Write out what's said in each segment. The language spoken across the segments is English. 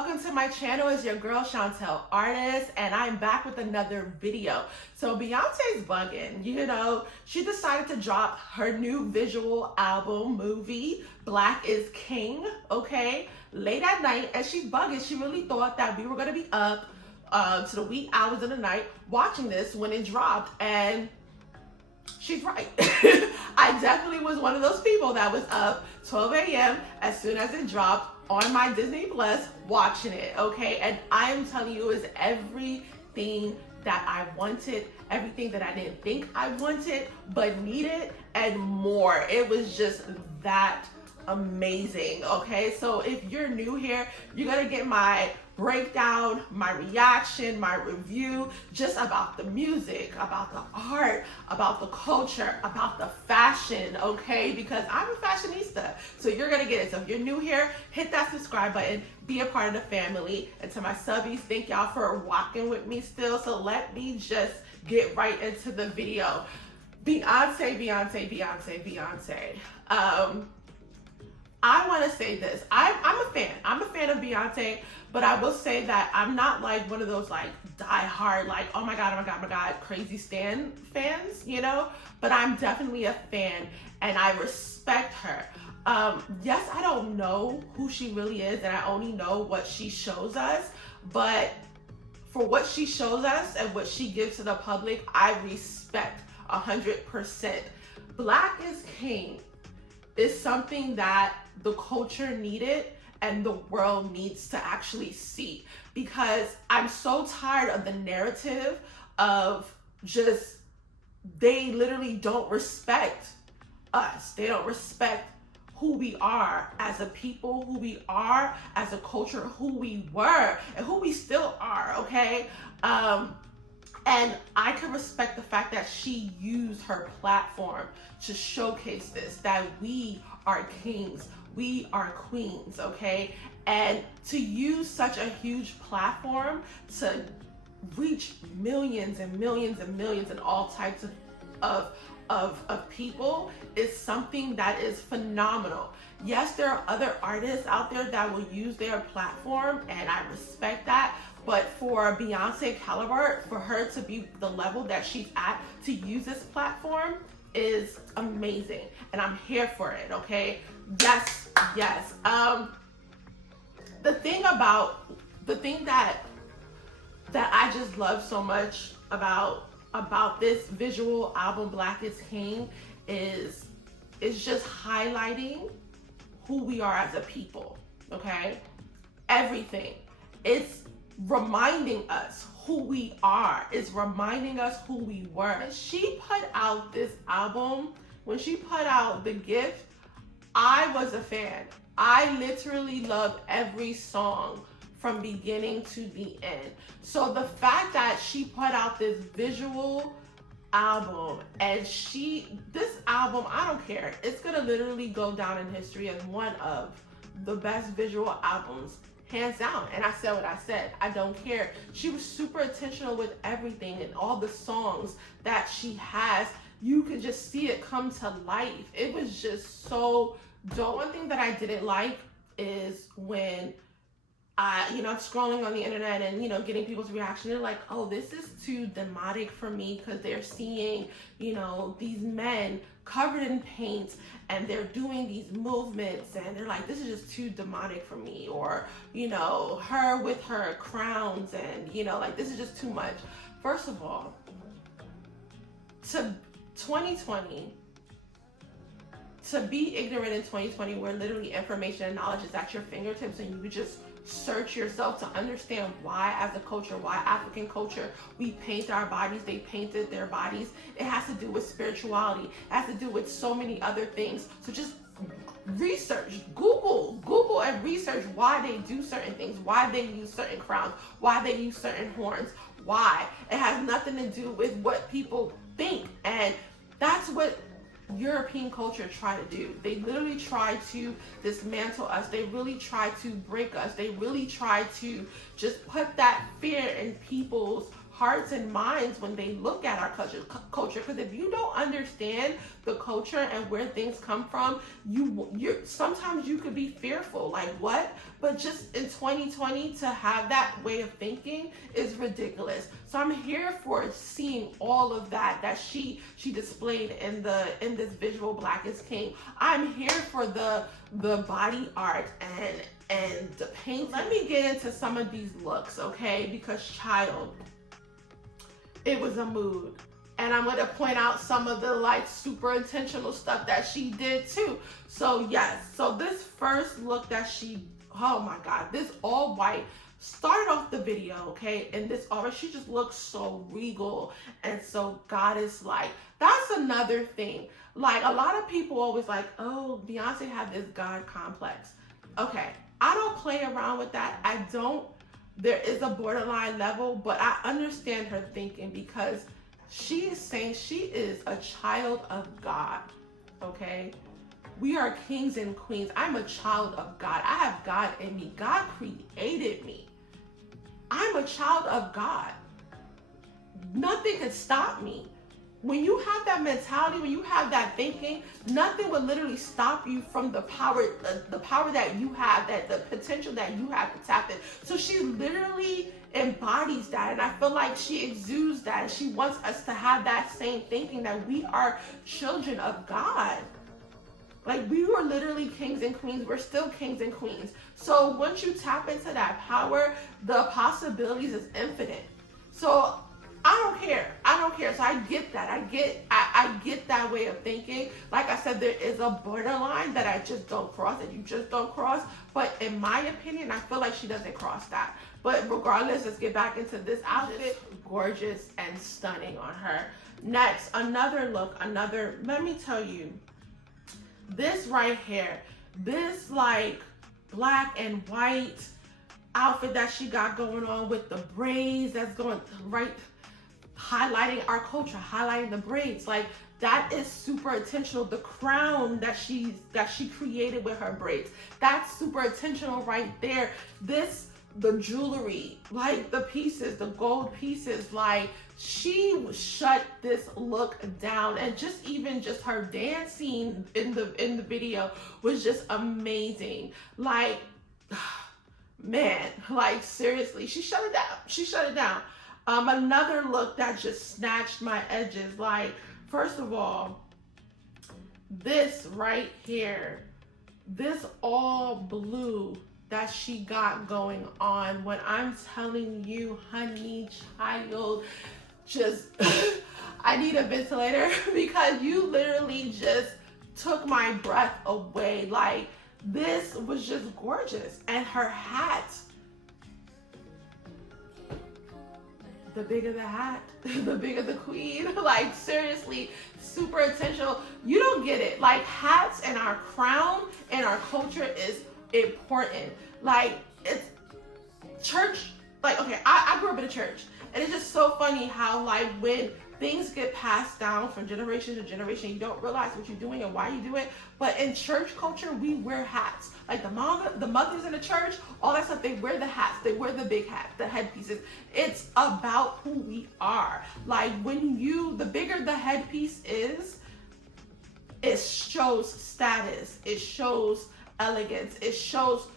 welcome to my channel. It's your girl Chantel Artist, and I'm back with another video. So Beyonce's bugging, she decided to drop her new visual album movie, Black is King, okay, late at night, and she's bugging. She really thought that we were gonna be up to the wee hours of the night watching this when it dropped, and she's right. I definitely was one of those people that was up 12 a.m. as soon as it dropped on my Disney Plus watching it, okay? And I'm telling you, it was everything that I wanted, everything that I didn't think I wanted, but needed, and more. It was just that amazing, okay? So if you're new here, you're gonna get my breakdown, my reaction, my review, just about the music, about the art, about the culture, about the fashion, okay? Because I'm a fashionista, so you're gonna get it. So if you're new here, hit that subscribe button, be a part of the family. And to my subbies, thank y'all for rocking with me still. So let me just get right into the video. Beyonce. I want to say this. I'm a fan. I'm a fan of Beyonce, but I will say that I'm not like one of those like die-hard, like, oh my God, crazy stan fans, But I'm definitely a fan, and I respect her. Yes, I don't know who she really is, and I only know what she shows us, but for what she shows us and what she gives to the public, I respect 100%. Black is King is something that the culture needed and the world needs to actually see, because I'm so tired of the narrative of just, they literally don't respect us. They don't respect who we are as a people, who we are as a culture, who we were and who we still are, okay? And I can respect the fact that she used her platform to showcase this, that we are kings, we are queens, okay? And to use such a huge platform to reach millions and millions and millions and all types of people is something that is phenomenal. Yes, there are other artists out there that will use their platform, and I respect that. But for Beyonce caliber, for her to be the level that she's at, to use this platform is amazing. And I'm here for it, okay? Yes. The thing that I just love so much about this visual album, Black is King, is just highlighting who we are as a people, okay? Everything. It's reminding us who we are. It's reminding us who we were. When she put out this album, when she put out The Gift, I was a fan. I literally loved every song from beginning to the end. So the fact that she put out this visual album, and this album, I don't care, it's gonna literally go down in history as one of the best visual albums, hands down. And I said what I said. I don't care. She was super intentional with everything, and all the songs that she has, you can just see it come to life. It was just so dope. One thing that I didn't like is when I'm scrolling on the internet and, getting people's reaction. They're like, oh, this is too demonic for me, because they're seeing, these men covered in paint and they're doing these movements, and they're like, this is just too demonic for me. Or, her with her crowns, and, like, this is just too much. First of all, to 2020, to be ignorant in 2020, where literally information and knowledge is at your fingertips, and you just search yourself to understand why, as a culture, why African culture, we paint our bodies, they painted their bodies. It has to do with spirituality. It has to do with so many other things. So just research, Google and research why they do certain things, why they use certain crowns, why they use certain horns, why. It has nothing to do with what people think. And that's what European culture try to do. They literally try to dismantle us. They really try to break us. They really try to just put that fear in people's hearts and minds when they look at our culture. Because if you don't understand the culture and where things come from, you're sometimes you could be fearful, like what? But just in 2020 to have that way of thinking is ridiculous. So I'm here for seeing all of that she displayed in this visual Black is King. I'm here for the body art and the paint. Let me get into some of these looks, okay? Because child, it was a mood. And I'm gonna point out some of the like super intentional stuff that she did too. So yes, so this first look that she, oh my God, this all white, started off the video, okay? And this already, she just looks so regal and so goddess-like. That's another thing. Like a lot of people always like, oh, Beyonce had this God complex. Okay, I don't play around with that. I don't, there is a borderline level, but I understand her thinking because she is saying she is a child of God, okay? We are kings and queens. I'm a child of God. I have God in me. God created me. I'm a child of God. Nothing can stop me. When you have that mentality, when you have that thinking, nothing will literally stop you from the power that you have, that the potential that you have to tap in. So she literally embodies that, and I feel like she exudes that, and she wants us to have that same thinking that we are children of God. Like we were literally kings and queens. We're still kings and queens. So once you tap into that power, the possibilities is infinite. So I don't care. So I get that. I get that way of thinking. Like I said, there is a borderline that I just don't cross, that you just don't cross. But in my opinion, I feel like she doesn't cross that. But regardless, let's get back into this outfit. Gorgeous and stunning on her. Next, another look, let me tell you, this right here, this like black and white outfit that she got going on with the braids that's going right, highlighting our culture, highlighting the braids, like that is super intentional. The crown that she created with her braids, that's super intentional right there. The jewelry, like the pieces, the gold pieces, like she shut this look down. And just her dancing in the video was just amazing. Like, man, like seriously, she shut it down. Another look that just snatched my edges, like, first of all, this right here, this all blue that she got going on, when I'm telling you, honey, child, just, I need a ventilator because you literally just took my breath away. Like, this was just gorgeous. And her hat, the bigger the hat, the bigger the queen. Like seriously, super intentional. You don't get it. Like hats and our crown and our culture is important. Like it's church. Like, okay, I grew up in a church, and it's just so funny how like when things get passed down from generation to generation, you don't realize what you're doing and why you do it. But in church culture, we wear hats. Like the mothers in the church, all that stuff, they wear the hats, they wear the big hats, the headpieces. It's about who we are. Like when the bigger the headpiece is, it shows status, it shows elegance, it shows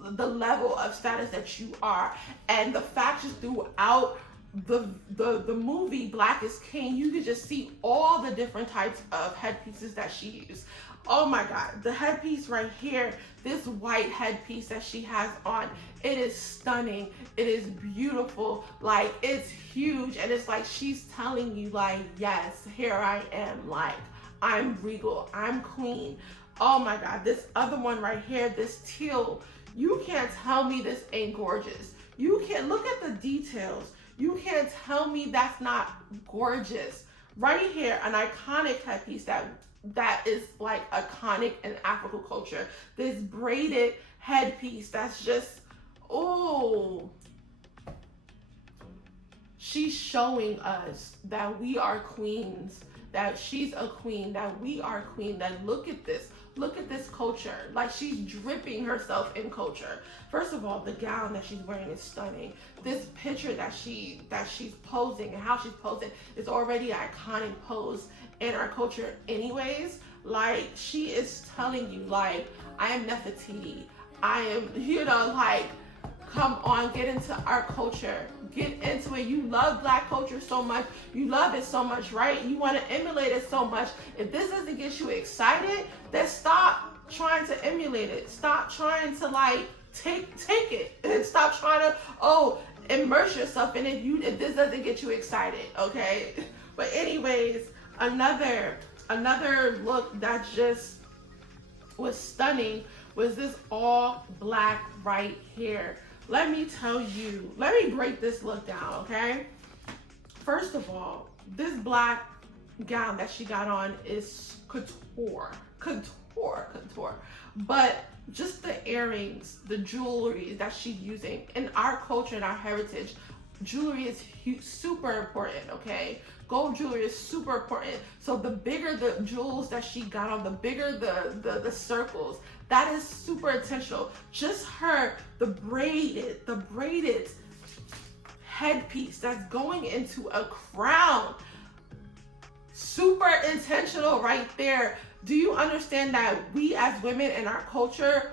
the level of status that you are. And the fact is, throughout the movie Black is King, you could just see all the different types of headpieces that she used. Oh my God, the headpiece right here, this white headpiece that she has on, it is stunning, it is beautiful, like it's huge, and it's like she's telling you like, yes, here I am, like I'm regal, I'm queen. Oh my God, this other one right here, this teal, you can't tell me this ain't gorgeous. You can't, look at the details. You can't tell me that's not gorgeous. Right here, an iconic headpiece that is like iconic in African culture. This braided headpiece that's just, oh. She's showing us that we are queens, that she's a queen, that we are queen, that look at this. Look at this culture. Like, she's dripping herself in culture. First of all, the gown that she's wearing is stunning. This picture that she's posing and how she's posing is already an iconic pose in our culture anyways. Like, she is telling you, like, I am Nefertiti. I am, like, come on, get into our culture. Get into it. You love Black culture so much. You love it so much, right? You want to emulate it so much. If this doesn't get you excited, then stop trying to emulate it. Stop trying to, like, take it. And stop trying to, immerse yourself in it if this doesn't get you excited, okay? But anyways, another look that just was stunning was this all Black right here. Let me tell you, let me break this look down, okay? First of all, this Black gown that she got on is couture. But just the earrings, the jewelry that she's using, in our culture and our heritage, jewelry is super important, okay? Gold jewelry is super important. So the bigger the jewels that she got on, the bigger the circles, that is super intentional. Just the braided headpiece that's going into a crown, super intentional right there. Do you understand that we as women in our culture,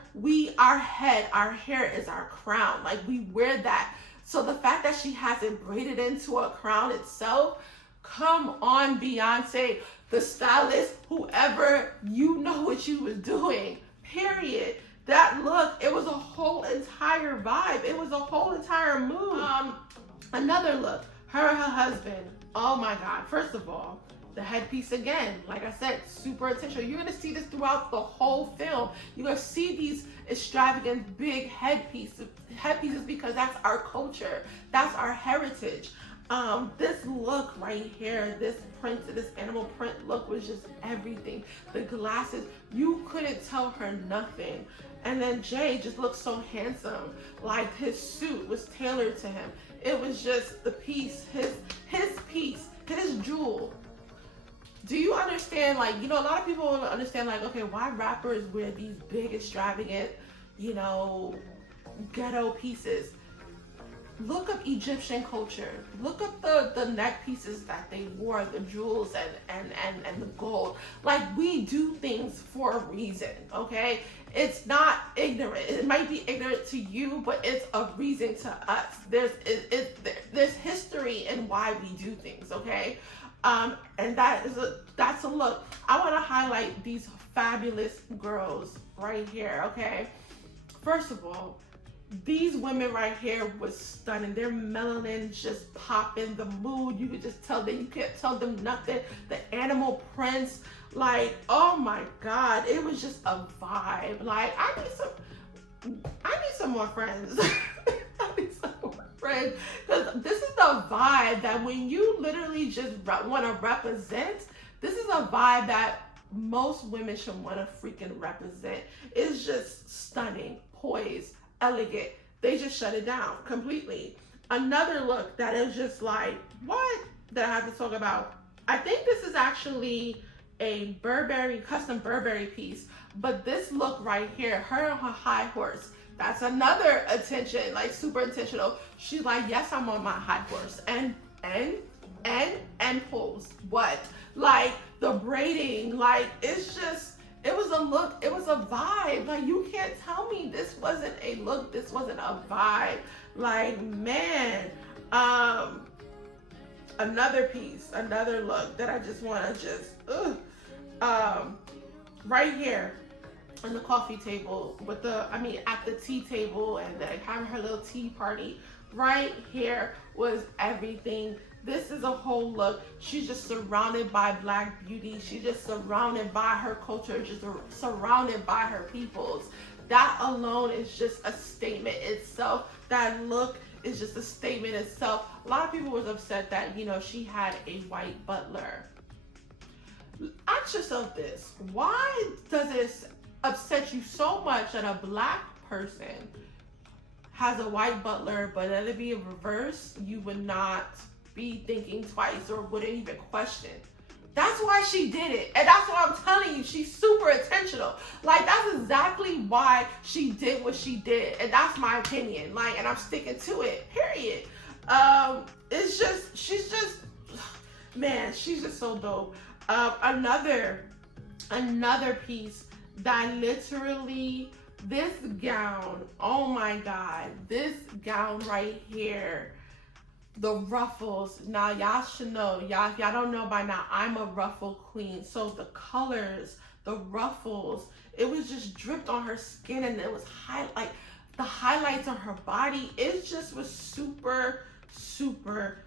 our hair is our crown. Like, we wear that. So the fact that she has it braided into a crown itself, come on, Beyonce, the stylist, whoever, you know what you was doing, period. That look, it was a whole entire vibe. It was a whole entire mood. Another look, her and her husband. Oh my God. First of all, the headpiece again, like I said, super intentional. You're gonna see this throughout the whole film. You're gonna see these extravagant big headpieces because that's our culture. That's our heritage. This look right here, this animal print look was just everything. The glasses, you couldn't tell her nothing. And then Jay just looked so handsome. Like, his suit was tailored to him. It was just the piece, his piece, his jewel. Do you understand, like, a lot of people want to understand, like, okay, why rappers wear these big, extravagant, ghetto pieces? Look up Egyptian culture. Look up the neck pieces that they wore, the jewels and the gold. Like, we do things for a reason, okay? It's not ignorant. It might be ignorant to you, but it's a reason to us. There's history in why we do things, okay? And that's a look. I want to highlight these fabulous girls right here, okay? First of all, these women right here was stunning. Their melanin just popping, the mood, you could just tell them, you can't tell them nothing. The animal prints, like, oh my God, it was just a vibe. Like, I need some more friends. I need some more friends, because this is the vibe that when you literally just want to represent, this is a vibe that most women should want to freaking represent. It's just stunning, poised, elegant. They just shut it down completely. Another look that is just like, what? That I have to talk about. I think this is actually a custom Burberry piece, but this look right here, her on her high horse, that's another attention, like super intentional. She's like, yes, I'm on my high horse, and pose. What? Like, the braiding, like, it's just, it was a look, it was a vibe. Like, you can't tell me this wasn't a look, this wasn't a vibe. Like, man, another piece, another look that I just want to just, right here on the coffee table with at the tea table, and then having her little tea party. Right here was everything. This is a whole look. She's just surrounded by Black beauty. She's just surrounded by her culture, just surrounded by her peoples. That alone is just a statement itself. That look is just a statement itself. A lot of people was upset that, she had a white butler. Ask yourself this: why does it upset you so much that a Black person has a white butler, but let it be in reverse, you would not be thinking twice or wouldn't even question? That's why she did it. And that's why I'm telling you, she's super intentional. Like, that's exactly why she did what she did. And that's my opinion. Like, and I'm sticking to it, period. It's just, she's just, man, she's just so dope. Another piece that literally, this gown, oh my God, this gown right here, the ruffles. Now y'all should know, y'all, if y'all don't know by now, I'm a ruffle queen. So the colors, the ruffles, it was just dripped on her skin, and it was like the highlights on her body. It just was super, super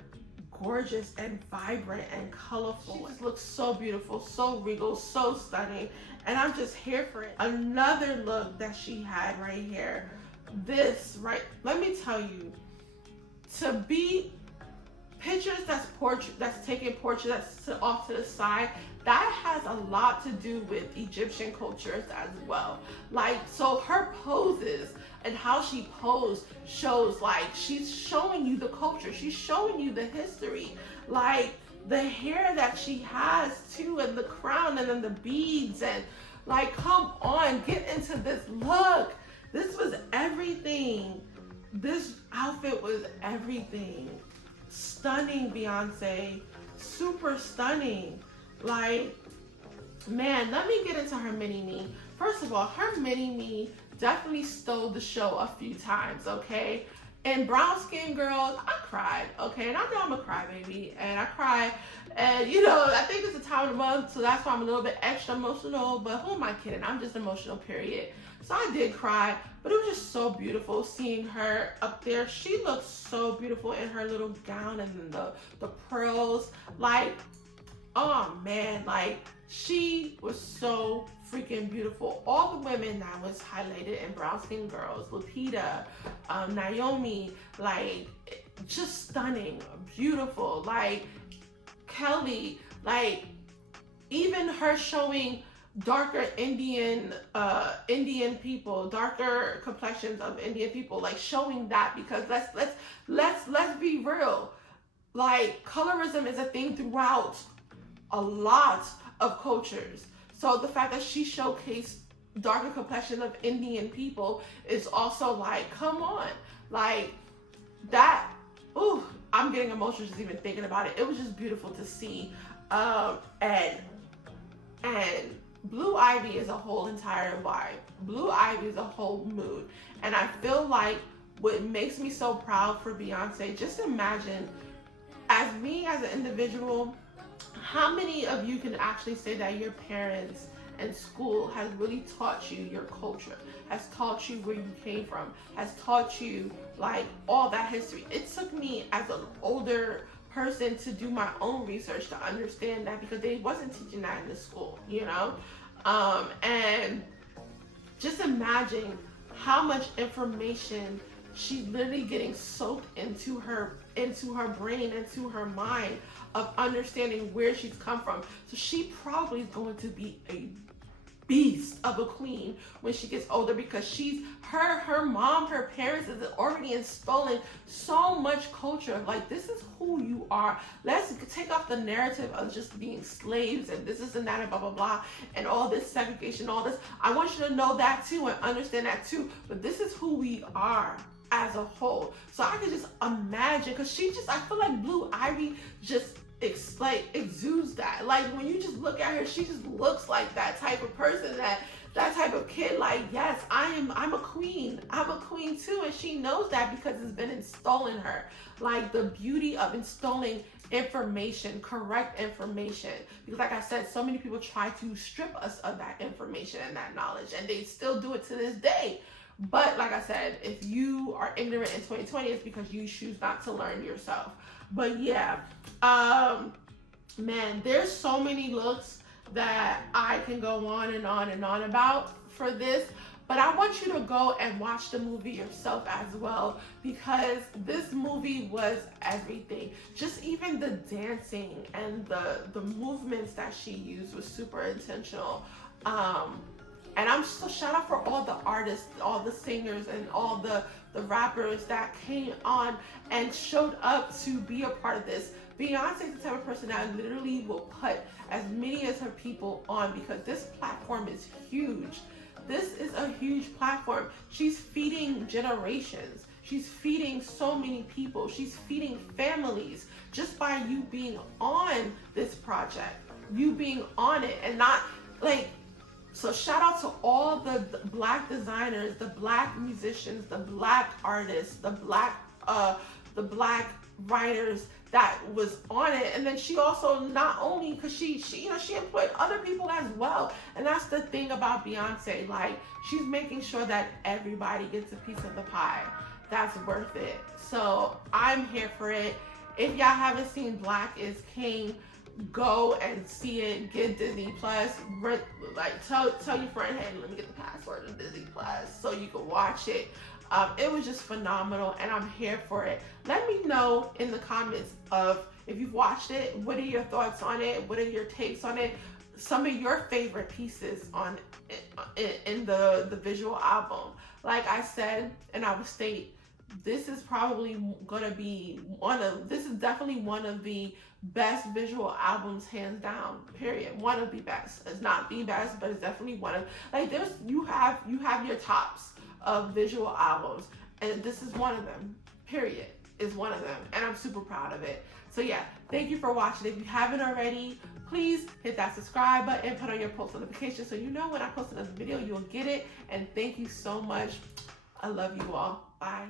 gorgeous and vibrant and colorful. She just looks so beautiful, so regal, so stunning, and I'm just here for it. Another look that she had right here, this, right, let me tell you, to be pictures that's taking portraits that's off to the side, that has a lot to do with Egyptian cultures as well. Like, so her poses and how she posed shows, like, she's showing you the culture, she's showing you the history, like the hair that she has too, and the crown, and then the beads, and like, come on, get into this look. This was everything. This outfit was everything. Stunning, Beyonce, super stunning. Like, man, let me get into her mini-me. First of all, her mini-me definitely stole the show a few times, okay? And Brown Skin Girls, I cried, okay? And I know I'm a crybaby, and I cry, and you know, I think it's the time of the month, so that's why I'm a little bit extra emotional, but who am I kidding? I'm just emotional, period. So I did cry, but it was just so beautiful seeing her up there. She looked so beautiful in her little gown, and then the pearls. Like, oh man, like, she was so freaking beautiful. All the women that was highlighted in Brown Skin Girls, Lupita, Naomi, like, just stunning, beautiful. Like, Kelly, like, even her showing darker Indian people, darker complexions of Indian people, like, showing that, because let's be real, like, colorism is a thing throughout a lot of cultures. So the fact that she showcased darker complexion of Indian people is also like, come on, like, that, ooh, I'm getting emotional just even thinking about it. It was just beautiful to see. And Blue Ivy is a whole entire vibe. Blue Ivy is a whole mood. And I feel like what makes me so proud for Beyonce, just imagine, as me as an individual, how many of you can actually say that your parents and school has really taught you your culture, has taught you where you came from, has taught you, like, all that history? It took me as an older person to do my own research to understand that, because they wasn't teaching that in the school, you know? And just imagine how much information she's literally getting soaked into her brain, into her mind, of understanding where she's come from. So she probably is going to be a beast of a queen when she gets older, because she's her mom, her parents is already installing so much culture of, like, this is who you are. Let's take off the narrative of just being slaves and this and that and blah blah blah and all this segregation, all this. I want you to know that too and understand that too, but this is who we are as a whole. So I can just imagine, because I feel like Blue Ivy just exudes that. Like, when you just look at her, she just looks like that type of person, that type of kid. Like, yes, I'm a queen. I'm a queen too, and she knows that because it's been installed in her. Like, the beauty of installing information, correct information. Because like I said, so many people try to strip us of that information and that knowledge, and they still do it to this day. But like I said, if you are ignorant in 2020, it's because you choose not to learn yourself. But yeah, man, there's so many looks that I can go on and on and on about for this. But I want you to go and watch the movie yourself as well, because this movie was everything. Just even the dancing and the movements that she used was super intentional. And I'm so shout out for all the artists, all the singers, and all the rappers that came on and showed up to be a part of this. Beyonce is the type of person that literally will put as many as her people on, because this platform is huge. This is a huge platform. She's feeding generations. She's feeding so many people. She's feeding families just by you being on this project, you being on it, and not like. So shout out to all the black designers, the black musicians, the black artists, the black writers that was on it. And then she also, not only, because she employed other people as well. And that's the thing about Beyonce. Like, she's making sure that everybody gets a piece of the pie. That's worth it. So I'm here for it. If y'all haven't seen Black is King, go and see it. Get Disney Plus. Like, tell your friend, hey, let me get the password to Disney Plus so you can watch it. It was just phenomenal, and I'm here for it. Let me know in the comments of if you've watched it. What are your thoughts on it? What are your takes on it? Some of your favorite pieces on in the visual album. Like I said, and I would state, this is probably gonna be this is definitely one of the best visual albums, hands down, period. One of the best. It's not the best, but it's definitely one of, like, you have your tops of visual albums, and this is one of them, period, is one of them, and I'm super proud of it. So yeah, thank you for watching. If you haven't already, please hit that subscribe button, put on your post notifications so you know when I post another video, you'll get it. And thank you so much. I love you all. Bye.